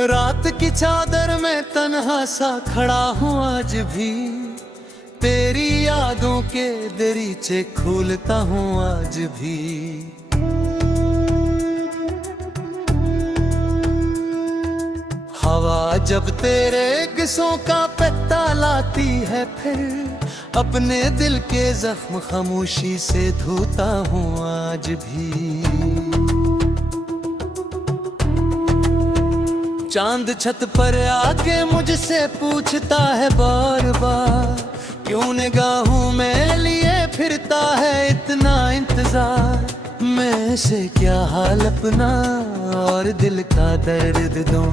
रात की चादर में तन्हा सा खड़ा हूँ आज भी, तेरी यादों के दरीचे खोलता हूँ आज भी। हवा जब तेरे किस्सों का पत्ता लाती है, फिर अपने दिल के जख्म खामोशी से धोता हूँ आज भी। चांद छत पर आके मुझसे पूछता है बार बार, क्यों निगाहों में लिए फिरता है इतना इंतजार। मैं से क्या हाल अपना और दिल का दर्द दूं,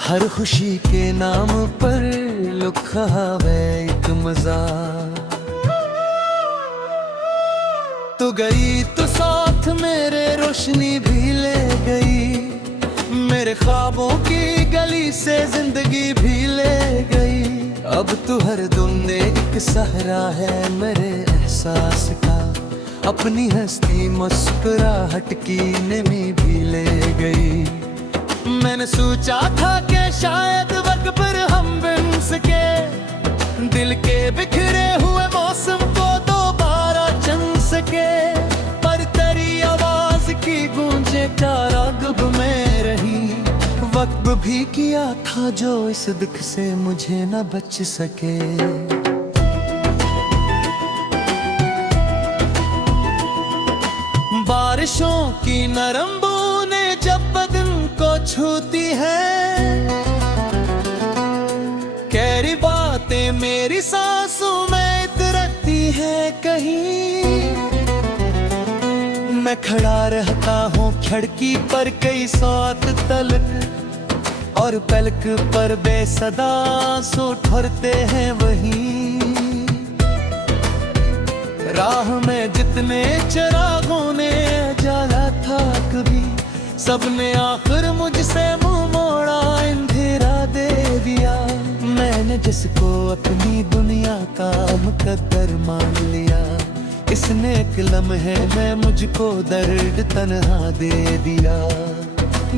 हर खुशी के नाम पर लुका है एक मज़ाक। तू गई तो साथ मेरे रोशनी भी ले गई, मेरे ख्वाबों की गली से जिंदगी भी ले गई। अब तू हर दम एक सहरा है मेरे एहसास का, अपनी हंसती मुस्कुराहट की नमी भी ले गई। मैंने सोचा था कि शायद वक्त पर हम बन सके, दिल के बिखरे हुए मौसम को दोबारा चन सके। पर तेरी आवाज की गूंजे कारागब में रही, वक्त भी किया था जो इस दुख से मुझे न बच सके। बारिशों की नरम बूंदें जब बदन को छूती है, गहरी बातें मेरी सांसों में इतरती है कहीं। मैं खड़ा रहता हूँ खिड़की पर कई साथ तलक, और पलक पर बेसदा सो ठहरते हैं वहीं। राह में जितने चिरागों ने जला था कभी, सबने आखिर मुझसे मुंह मोड़ा, अंधेरा दे दिया। मैंने जिसको अपनी दुनिया का मुकद्दर मान लिया, इसने एक लम्हे में मुझको दर्द तन्हा दे दिया।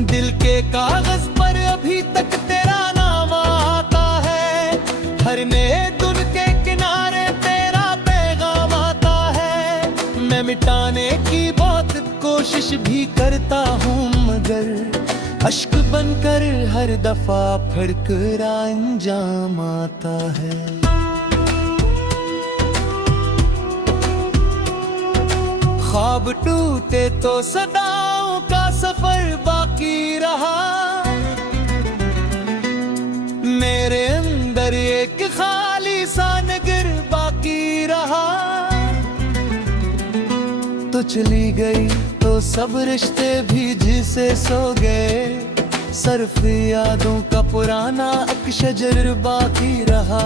दिल के कागज पर अभी तक तेरा नाम आता है, हर नए धुन के किनारे तेरा पैगाम आता है। मैं मिटाने की बहुत कोशिश भी करता हूँ, मगर अश्क बनकर हर दफा फिर तेरा अंजाम आता है। ख्वाब टूटे तो सदाओं का सफर बाकी रहा, मेरे अंदर एक खाली सा नगर बाकी रहा। तो चली गई तो सब रिश्ते भी जिसे सो गए, सिर्फ यादों का पुराना अक्शजर बाकी रहा।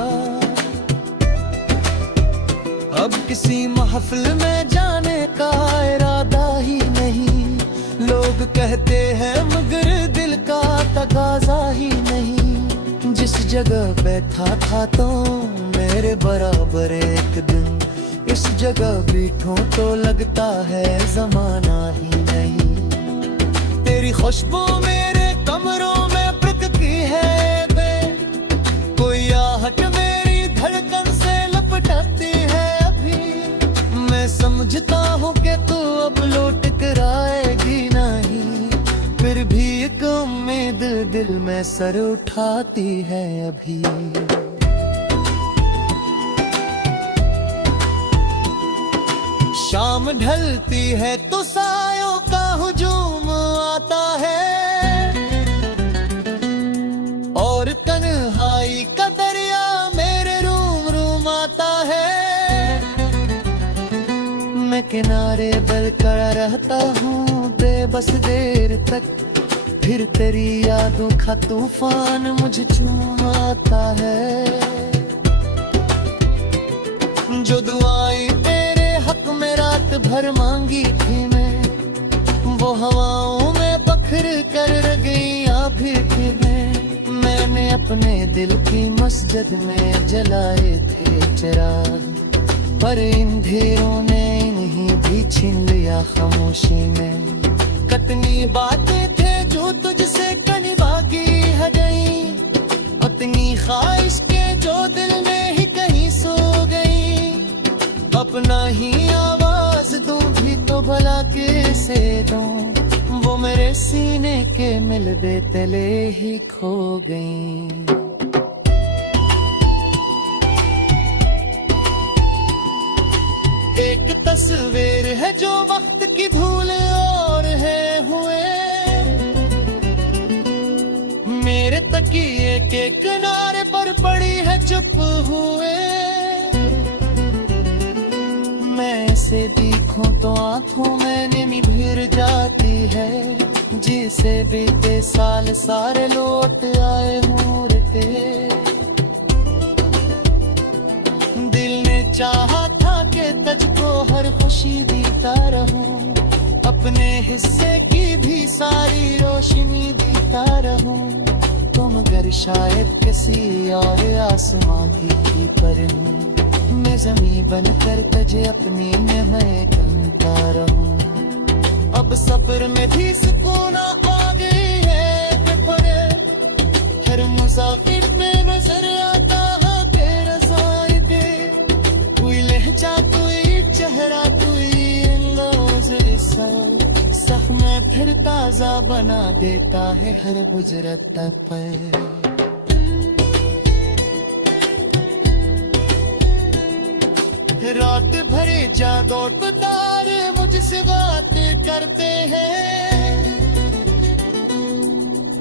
अब किसी महफिल में जाने का इरादा ही नहीं, लोग कहते हैं मगर दिल का तकाजा ही नहीं। जिस जगह बैठा था तो मेरे बराबर एक दिन, इस जगह बैठूं तो लगता है जमाना ही नहीं। तेरी खुशबू मेरे कमरों में बिखरी है बे, कोई आहट मेरी धड़कन से लपटाती है अभी। मैं समझता हूँ कि तू अब लौट कर आएगी नहीं, फिर भी एक उम्मीद दिल में सर उठाती है अभी। शाम ढलती है तो सायों का हुजूम आता है, और तन्हाई का दरिया मेरे रूम रूम आता है। मैं किनारे बलकर रहता हूँ बेबस देर तक, फिर तेरी यादों का तूफान मुझे चूम आता है। जो दुआएं तेरे हक में रात भर मांगी थी मैं, वो हवाओं में बखर कर गई अभी फिर। मैंने अपने दिल की मस्जिद में जलाए थे चिराग, पर इन अंधेरों ने इन्हीं भी छीन लिया खामोशी में। कितनी बातें थे जो तुझसे कहीं बाकी है गई, उतनी ख्वाहिश के जो दिल में ही कहीं सो गई। अपना ही आवाज दूं भी तो भला कैसे दूं, वो मेरे सीने के मिलबे तले ही खो गई। एक तस्वीर है जो वक्त की धूल और है हुए, मेरे तकिए के किनारे पर पड़ी है चुप हुए। मैं ऐसे देखूं तो आंखों में नमी भर जाती है, जिसे बीते साल सारे लौट आए हूँ रे। दिल ने चाहा था कि तुझको हर खुशी देता रहूं, अपने हिस्से की भी सारी रोशनी देता रहूं। तुम अगर शायद किसी और आसमां की परिंद, मैं जमीन बनकर तुझे अपनी में मैं करता रहूं। अब सफर में भी सुकून आ गई है, हर मुसाफिर में नजर आता है तेरा साइड। कोई लहजा कोई चेहरा कोई अंदाज ऐसा, जख्म फिर ताजा बना देता है हर गुजरत पर। रात भरे जागो तो तारे मुझसे बात करते हैं,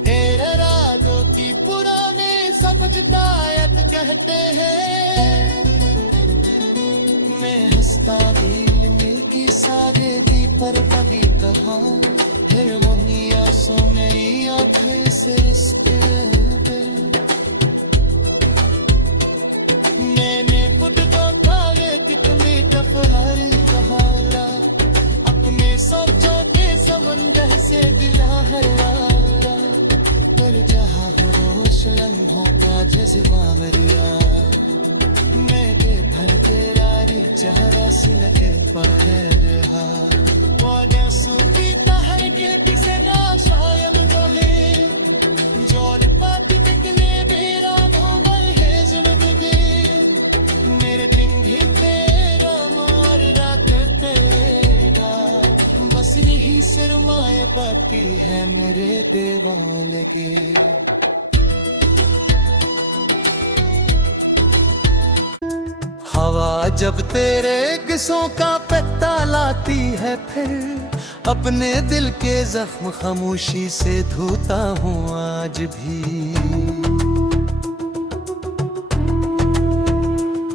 तेरे रागों की पुराने सब जुदायत कहते हैं। मैं हंसता दिल मिलकी सारे दी पर कभी कहा, फिर वही आंसू में आंखें से रिश्ते मैंने खुद को पागे कितने टफहर कहाला, अपने सोचों के समंदर से दिला हरवाला। पर जहाँ होश लम्हों का जज्बा मरिया, मैं बेघर तेरा चेहरा सिलके पर रहा। वो सूखी तहर गिरती से ना शायद रहे, जोर पाती तकले मेरा धोबल है जुनबे। मेरे दिन भी तेरा और रात तेरा, बस यही सरमाए पाती है मेरे दीवाल के। हवा जब तेरे किस्सों का पत्ता लाती है, फिर अपने दिल के जख्म खामोशी से धोता हूँ आज भी।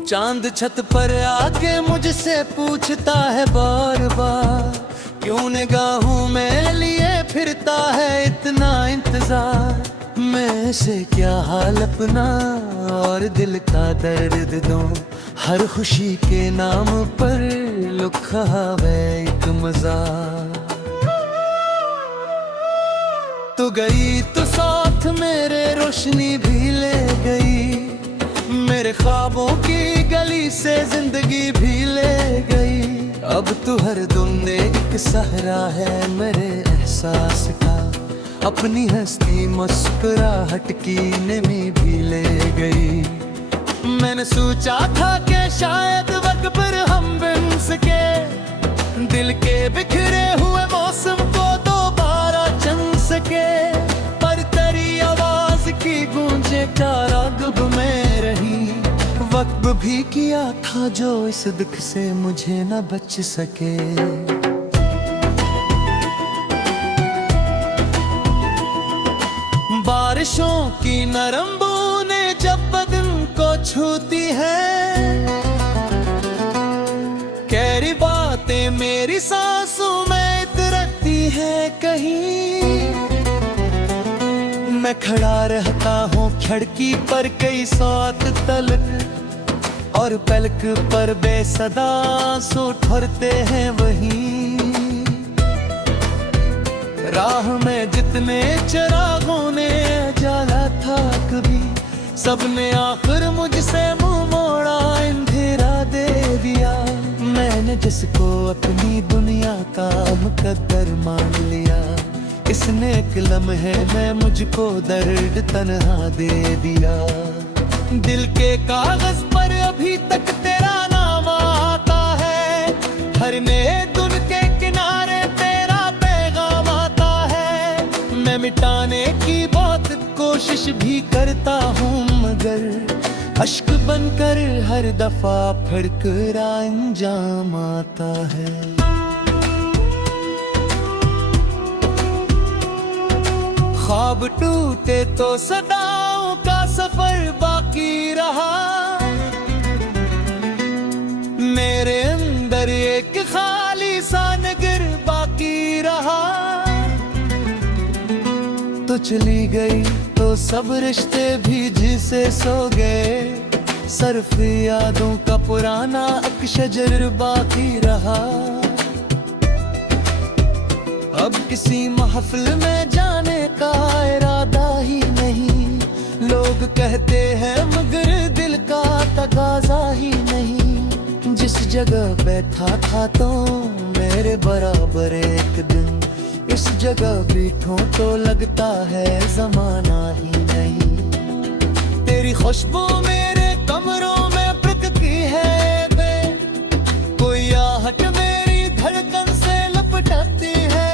चांद छत पर आके मुझसे पूछता है बार बार, क्यों निगाहों में लिए फिरता है इतना इंतजार। मैं से क्या हाल अपना और दिल का दर्द दूं, हर खुशी के नाम पर लुखा है एक मज़ाक। तू गई तो साथ मेरे रोशनी भी ले गई, मेरे ख्वाबों की गली से जिंदगी भी ले गई। अब तू हर दुम एक सहरा है मेरे एहसास का, अपनी हंसी मुस्कुराहट की नमी भी ले गई। मैंने सोचा था कि शायद वक्त पर हम बन सके, दिल के बिखरे हुए मौसम को दोबारा चन सके। पर तेरी आवाज की गूंजे चारागब में रही, वक्त भी किया था जो इस दुख से मुझे न बच सके। बारिशों की नरम बूंदें जब बदन को छूती है, गहरी बातें मेरी सांसों में इतरती है कहीं। मैं खड़ा रहता हूँ खिड़की पर कई साथ तलक, और पलक पर बेसदा आंसू ठहरते हैं वहीं। राह में जितने चिरागों ने जला था कभी, सबने आखिर मुझसे मुंह मोड़ा, अंधेरा दे दिया। मैंने जिसको अपनी दुनिया का मुकद्दर मान लिया, किसने एक लम्हे में मुझको दर्द तन्हा दे दिया। दिल के कागज पर अभी तक तेरा नाम आता है, हर नए दिन के किनारे तेरा पैगाम आता है। मैं मिटाने की बहुत कोशिश भी करता हूँ, मगर अश्क बनकर हर दफा फिर करा अंजाम आता है। ख्वाब टूटे तो सदाओं का सफर बाकी रहा, मेरे अंदर एक खाली सा नगर बाकी रहा। तो चली गई तो सब रिश्ते भी जिसे सो गए, सिर्फ यादों का पुराना अक्शजर बाकी रहा। अब किसी महफिल में जाने का इरादा ही नहीं, लोग कहते हैं मगर दिल का तकाजा ही नहीं। जिस जगह बैठा था तो मेरे बराबर एक दिन, इस जगह बैठूं तो लगता है जमाना ही नहीं। तेरी खुशबू मेरे कमरों में प्रकटी है बे, कोई आहट मेरी धड़कन से लपटाती है।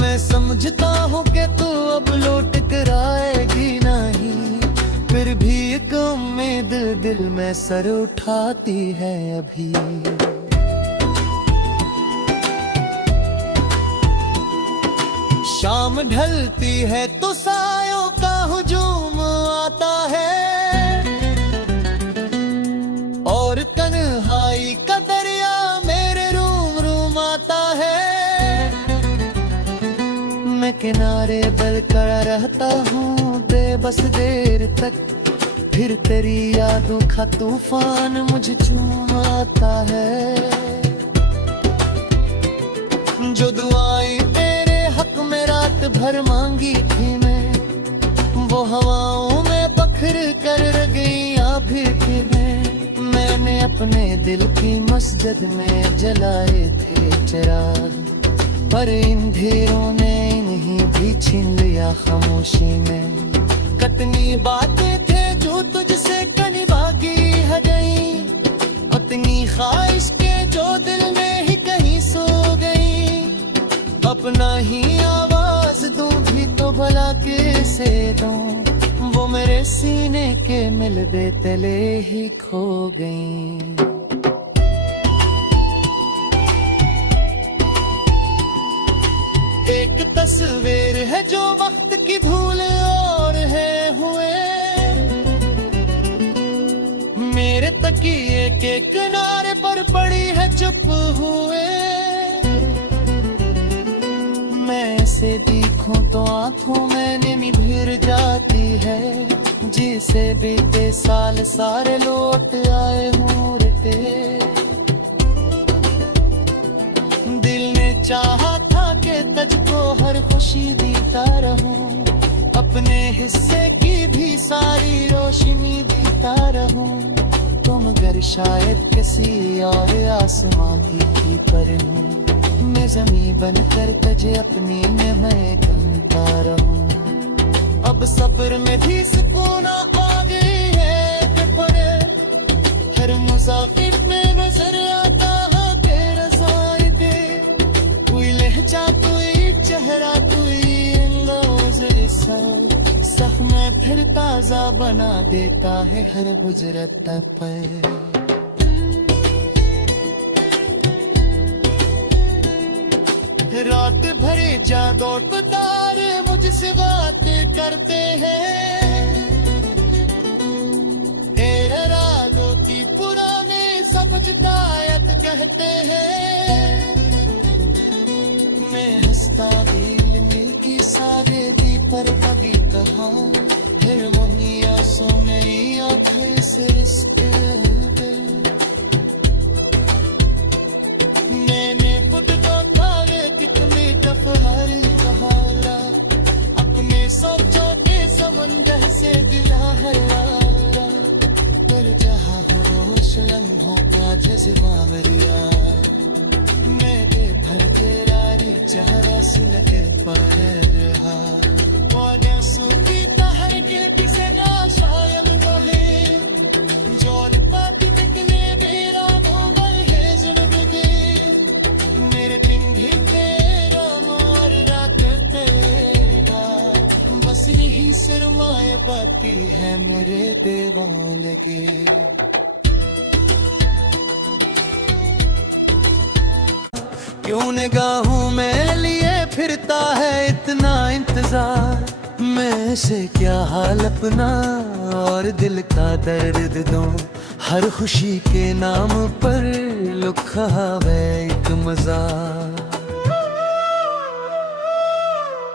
मैं समझता हूँ कि तू अब लौट कर आएगी नहीं, फिर भी एक उम्मीद दिल में सर उठाती है अभी। शाम ढलती है तो सायों का हुजूम आता है, और तन्हाई का दरिया मेरे रूम रूम आता है। मैं किनारे बल खड़ा रहता हूँ बेबस देर तक, फिर तेरी यादों का तूफान मुझे चूम आता है। जो दुआएं तेरे हक में रात भर मांगी थी मैं, वो हवाओं में बखर कर गईयां फिर मैंने अपने दिल की मस्जिद में जलाए थे चिराग, पर इन ढेरों ने इन्हीं भी छीन लिया खामोशी में। कितनी बातें थे जो तुझसे कहीं बाकी है गई, अपनी ख्वाहिश के जो दिल में ही कहीं सो गई। अपना ही आवाज दूं भी तो भला कैसे दूं, वो मेरे सीने के मिलते तले ही खो गई। एक तस्वीर है जो वक्त की धूल और है हुए, मेरे तकिए के किनारे पर पड़ी है चुप हुए। मैं ऐसे देखूं तो आंखों में नमी भर जाती है, जिसे बीते साल सारे लौट आए हूँ रे। दिल ने चाहा के तुझको हर खुशी देता रहूं, अपने हिस्से की भी सारी रोशनी देता रहूं। तुम अगर शायद किसी और आसमां की परनूं, मैं ज़मीं बनकर तुझे अपनी में मैं कहता रहूं। अब सब्र में भी सुकून आ गई है, पर हर मुसाफिर में नजर आता है तेरा सारे दे। कोई लहजा कोई चेहरा कोई अंदाज़ सा, ज़ख्म फिर ताज़ा बना देता है हर गुजरत पर। रात भरे जागो तो तारे मुझसे बात करते हैं, तेरे रागों की पुराने सब जुदायत कहते हैं। मैं हंसता दिल मिल की सारे दी पर कभी कहा, फिर मोहिया सो मेरी आंखें से रिश्ते मैंने खुद को भावे कितने दफार कहाला, अपने सोचों के समंदर से दिला हल्ला। पर जहाँ होश लम्हों का जज्बा वरिया, मैं बेभर तेरा चेहरा से लगे पहरहा वादे सूखीता है गिरती से ना शायद रहे जोर पाती तकने बेरा मोबाइल है जुनबे मेरे पिंडी तेरा मोर रात तेरा बस यही सरमाए पाती है मेरे दीवाने के क्यों निगाहों में लिए फिरता है इतना इंतजार मैं से क्या हाल अपना और दिल का दर्द दूं हर खुशी के नाम पर लुखा है एक मज़ाक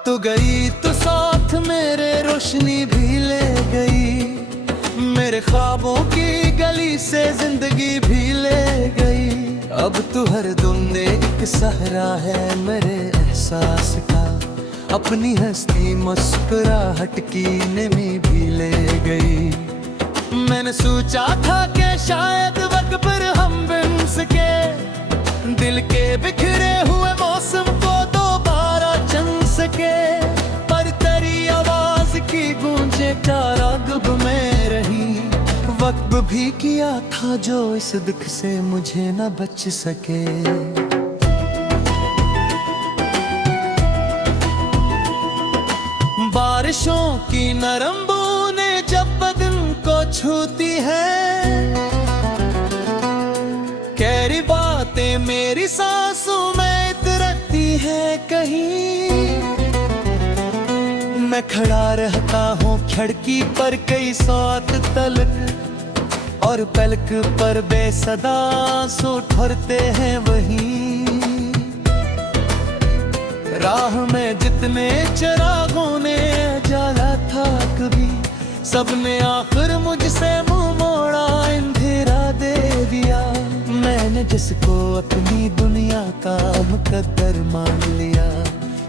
तू गई तो साथ मेरे रोशनी भी ले गई मेरे ख्वाबों की गली से जिंदगी भी ले गई अब तू हर दम एक सहरा है मेरे एहसास का अपनी हंसती मुस्कुराहट की नमी भी ले गई मैंने सोचा था कि शायद वक्त पर हम बन सके दिल के बिखरे हुए मौसम को दोबारा चन सके पर तेरी आवाज की गूंजे राग में रही वक्त भी किया था जो इस दुख से मुझे न बच सके बारिशों की नरम बूंदें जब बदन को छूती है कैरी बातें मेरी सांसों में इतरती है कहीं मैं खड़ा रहता हूँ खिड़की पर कई साथ तलक और पलक पर बेसदा सो ठहरते हैं वहीं राह में जितने चिरागों ने जला था कभी सबने आखिर मुझसे मुंह मोड़ा अंधेरा दे दिया मैंने जिसको अपनी दुनिया का मुकद्दर मान लिया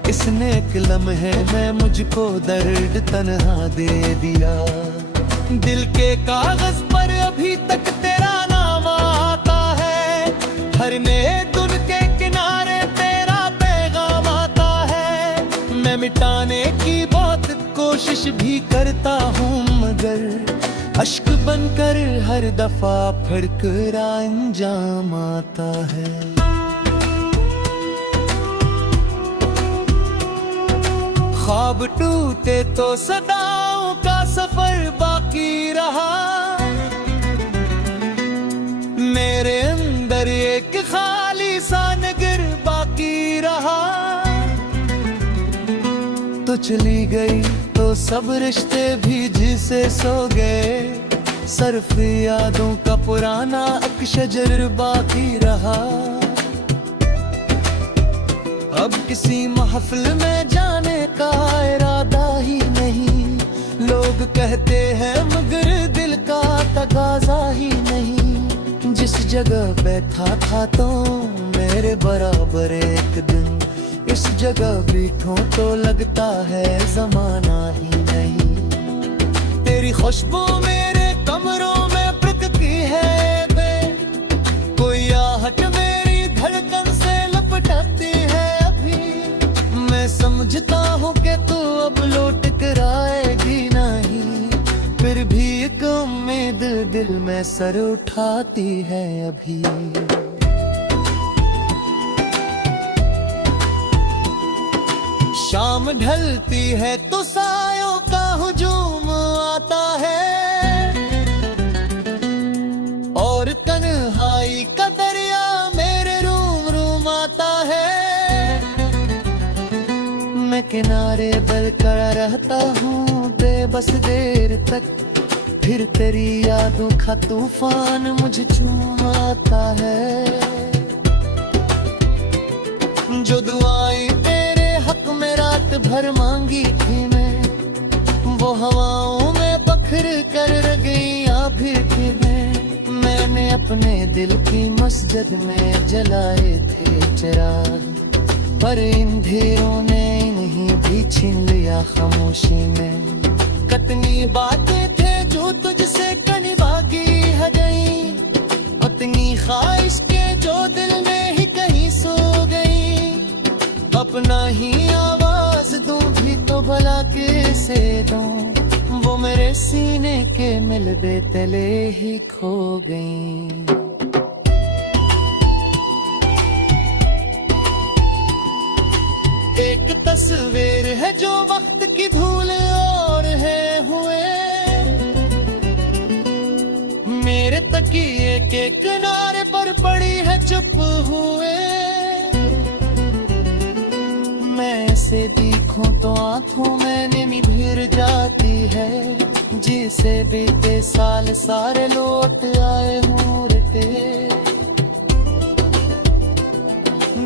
इसने एक लम्हे में मुझको दर्द तन्हा दे दिया दिल के कागज पर अभी तक तेरा नाम आता है हर नए दिन के किनारे तेरा पैगाम आता है मैं मिटाने की बहुत कोशिश भी करता हूँ मगर अश्क बनकर हर दफा फिर करा अंजाम आता है ख्वाब टूटे तो सदाओं का सफर बाकी रहा मेरे अंदर एक खाली सा नगर बाकी रहा तो चली गई तो सब रिश्ते भी जिसे सो गए सर्फ यादों का पुराना अक्शजर बाकी रहा अब किसी महफिल में जाने का इरादा ही नहीं लोग कहते हैं मगर दिल का तकाजा ही नहीं जिस जगह बैठा था तो मेरे बराबर एक दिन इस जगह बैठूं तो लगता है जमाना ही नहीं तेरी खुशबू मेरे कमरों में प्रकटी है बे कोई आहट मेरी धड़कन से लपटाती है मैं समझता हूँ कि तू अब लौट कर आएगी नहीं फिर भी एक उम्मीद दिल में सर उठाती है अभी शाम ढलती है तो सायों का हुजूम आता है और तन्हाई का दरिया मेरे रूम रूम आता है मैं किनारे बलकर रहता हूँ बेबस देर तक फिर तेरी यादों का तूफान मुझे चूम आता है जो दुआएं तेरे हक में रात भर मांगी थी मैं वो हवाओं में बखर कर गई फिर मैंने अपने दिल की मस्जिद में जलाए थे चिराग पर इन ढेरों ने इन्हीं भी छीन लिया खामोशी में कितनी बातें थे जो तुझसे कहीं बाकी है गई उतनी ख्वाहिश के जो दिल में ही कहीं सो गई अपना ही मेरे सीने के मिलबे तले ही खो गई। एक तस्वीर है जो वक्त की धूल और है हुए, मेरे तकिए के किनारे पर पड़ी है चुप हुए। मैं ऐसे देखूं तो आंखों में नमी भीर जाती है, जिसे बीते साल सारे लौट आए हूँ रे।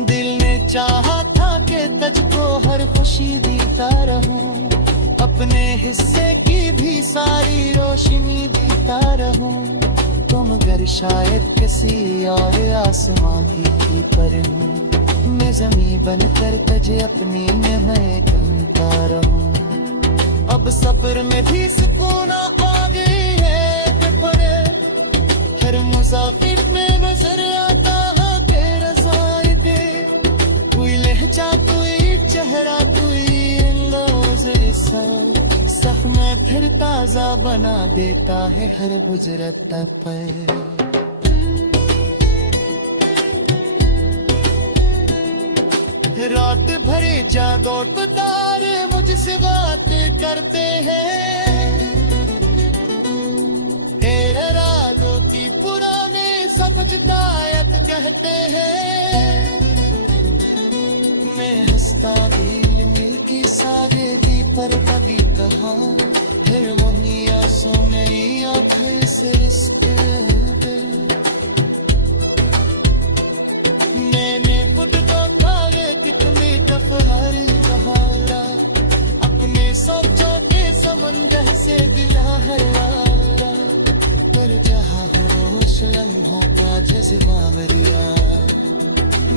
दिल ने चाहा था कि तुझको हर खुशी देता रहूं, अपने हिस्से की भी सारी रोशनी देता रहूं। तुम अगर शायद किसी और आसमां की परिंद, मैं जमीन बनकर तुझे अपनी में मैं चलता रहूं। अब सफर में भी सुकून आ गई है, पर हर मुसाफिर में नजर आता है तेरा साइडे। कोई लहजा कोई चेहरा कोई अंदाज़ ऐसा, सख्म फिर ताजा बना देता है हर गुजरत पर। रात भरे जागो तो तारे मुझसे बात करते हैं, तेरे रागों की पुराने सचतायत कहते हैं। मैं हंसता दिल मिलकी सादगी पर कभी कहा, फिर मोहनिया सो मेरी आंखें से मैंने खुद को पावे कितने दफार जहारा, अपने सोचों के समंदर से गिला हरारा। पर जहाँ हो रोश लम्हों का जज्बा मरिया,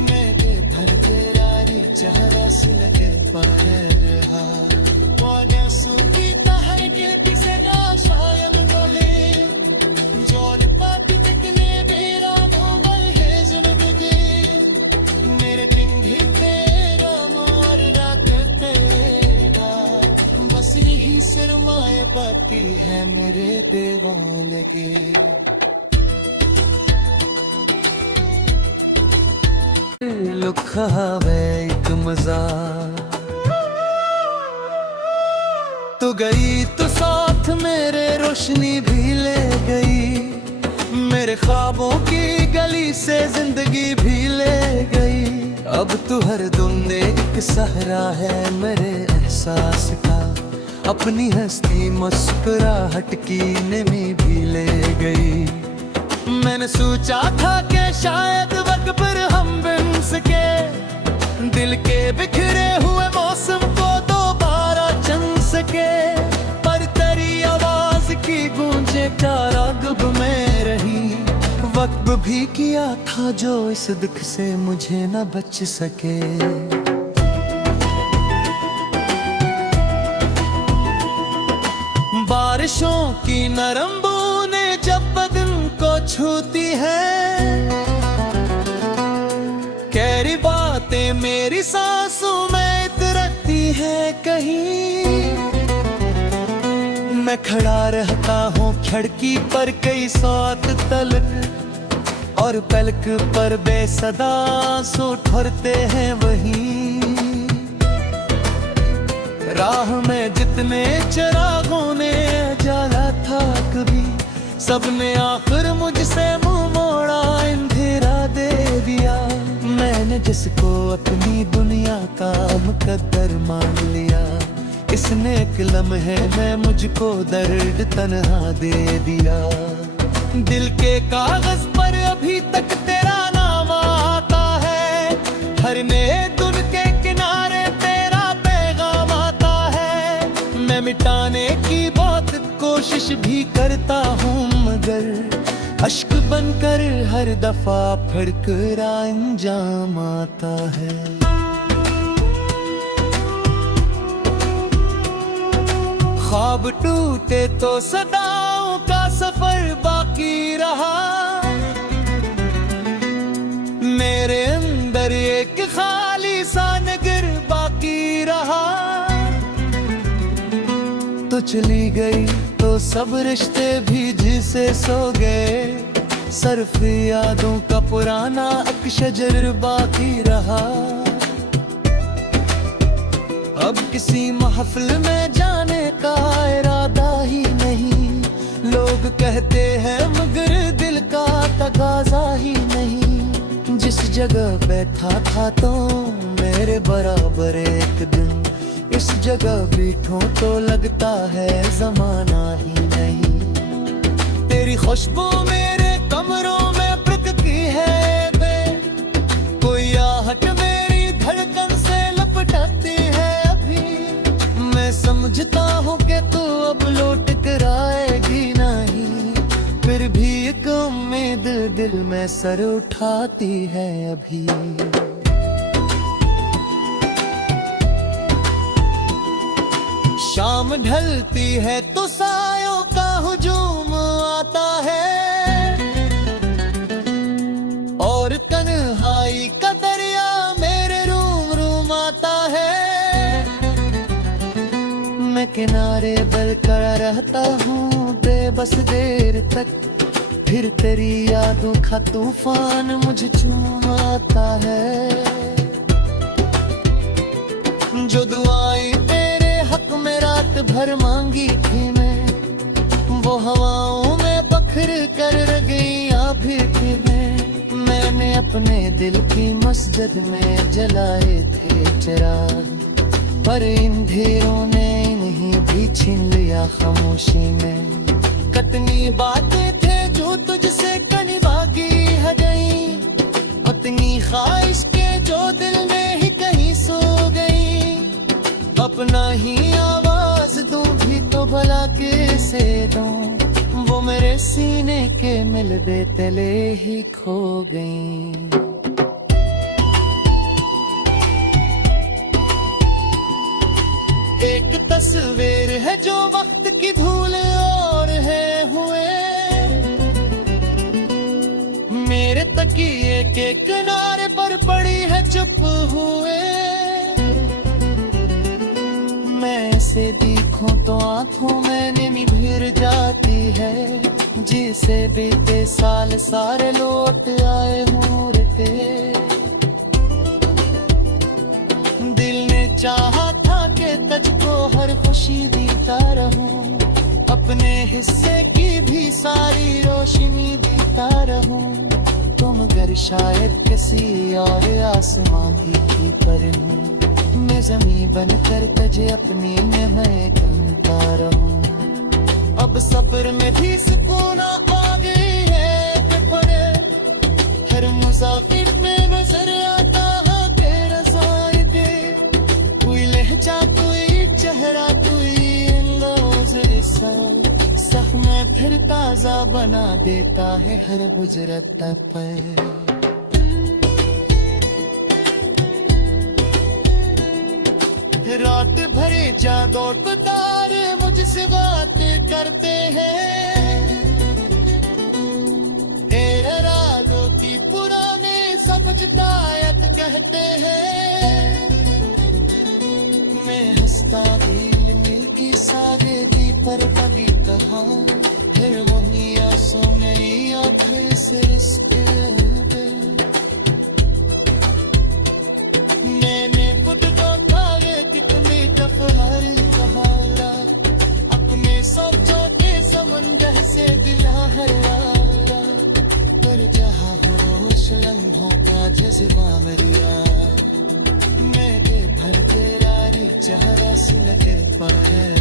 मैं बेघर तेरारी चेहरा से लगे पर रहा। पौधे सूखी तहर गिरती से ना शायद बोले, जोर पापी तकने बेरा मोबल है जुनब दे। मेरे दिन भी तेरा मोर रात तेरा, बस यही सरमाए पाती है मेरे दीवाने के। लुखावे एक मजा, तू गई तो साथ मेरे रोशनी भी ले गई, मेरे ख्वाबों की गली से जिंदगी भी ले गई। अब तू हर दुम एक सहरा है मेरे एहसास का, अपनी हंसी मुस्कुराहट की नमी भी ले गई। मैंने सोचा था कि शायद वक्त पर हम बन सके, दिल के बिखरे हुए मौसम को दोबारा चन सके। पर तेरी आवाज की गूंजे चारा गुब में रही, वक्त भी किया था जो इस दुख से मुझे न बच सके। बारिशों की नरम बूंदें जब बदन को छूती है, गहरी बातें मेरी सांसों में इतरती है कहीं। मैं खड़ा रहता हूँ खिड़की पर कई साथ तलक, और पलक पर बेसदा सो ठहरते हैं वहीं। राह में जितने चिरागों ने जला था कभी, सबने आखिर मुझसे मुंह मोड़ा, अंधेरा दे दिया। मैंने जिसको अपनी दुनिया का मुकद्दर मान लिया, इसने एक लम्हे में मुझको दर्द तन्हा दे दिया। दिल के कागज पर अभी तक तेरा नाम आता है, हर नए दिन के किनारे तेरा पैगाम आता है। मैं मिटाने की बहुत कोशिश भी करता हूँ, मगर अश्क बनकर हर दफा फिर करा अंजाम आता है। ख्वाब टूटे तो सदाओं का सफर बाकी रहा, मेरे अंदर एक खाली सा नगर बाकी रहा। तो चली गई तो सब रिश्ते भी जिसे सो गए, सिर्फ यादों का पुराना अक्शजर बाकी रहा। अब किसी महफिल में जाने का इरादा ही नहीं, लोग कहते हैं मगर दिल का तकाजा ही नहीं। जिस जगह बैठा था तो मेरे बराबर एक दिन, इस जगह बैठूं तो लगता है जमाना ही नहीं। तेरी खुशबू मेरे कमरों में प्रकटी है बे, कोई आहट मेरी धड़कन से लपटाती है अभी। मैं समझता हूँ कि तू अब लौट कर आएगी नहीं, फिर भी एक उम्मीद दिल में सर उठाती है अभी। शाम ढलती है तो सायों का हुजूम आता है, और तन्हाई का दरिया मेरे रूम रूम आता है। मैं किनारे बल कर रहता हूँ बेबस देर तक, फिर तेरी यादों का तूफान मुझे चूम आता है। जो दुआएं तेरे हक में रात भर मांगी थी मैं, वो हवाओं में बखर कर गई आभी में। मैंने अपने दिल की मस्जिद में जलाए थे चिराग, पर इन ढेरों ने इन्हीं भी छीन लिया खामोशी में। कितनी बातें थे जो तुझसे कहीं बाकी है गई, उतनी ख्वाहिश के जो दिल में ही कहीं सो गई। अपना ही आवाज दूं भी तो भला कैसे दूं, वो मेरे सीने के मिलते तले ही खो गई। एक तस्वीर है जो वक्त की धूल और है हुए, मेरे तकिए के किनारे पर पड़ी है चुप हुए। मैं ऐसे देखूं तो आंखों में नमी भीर जाती है, जिसे बीते साल सारे लौट आए हूँ रे। दिल ने चाहा था कि तुझको हर खुशी देता रहूं, अपने हिस्से की भी सारी रोशनी देता रहूं। तुम अगर शायद किसी और आसमां की थी परिंद, मैं ज़मीं बनकर तुझे अपनी में मैं कहता रहूं। अब सब्र में भी सुकून आ गई है कि पड़े, हर मुसाफिर में नजर आता है तेरा ज़ाहिर दे। कोई लहजा कोई चेहरा कोई अंदाज़ ऐसा, ज़ख्म फिर ताज़ा बना देता है हर गुजरत पर। रात भरे जागो तो तारे मुझसे बात करते हैं, तेरे रातों की पुराने सब जुदायत कहते हैं। मैं हंसता दिल मिल की सादगी पर कभी कहा, फिर वही आंसू में आंखें से रिश्ते मैंने खुद को कितनी दफार कहा, अपने सोचों के समंदर से दिला हरा, पर जहाँ होश लम्हों का जज्बा मरिया, मैं बेघर तेरा चेहरा से लगे पाए।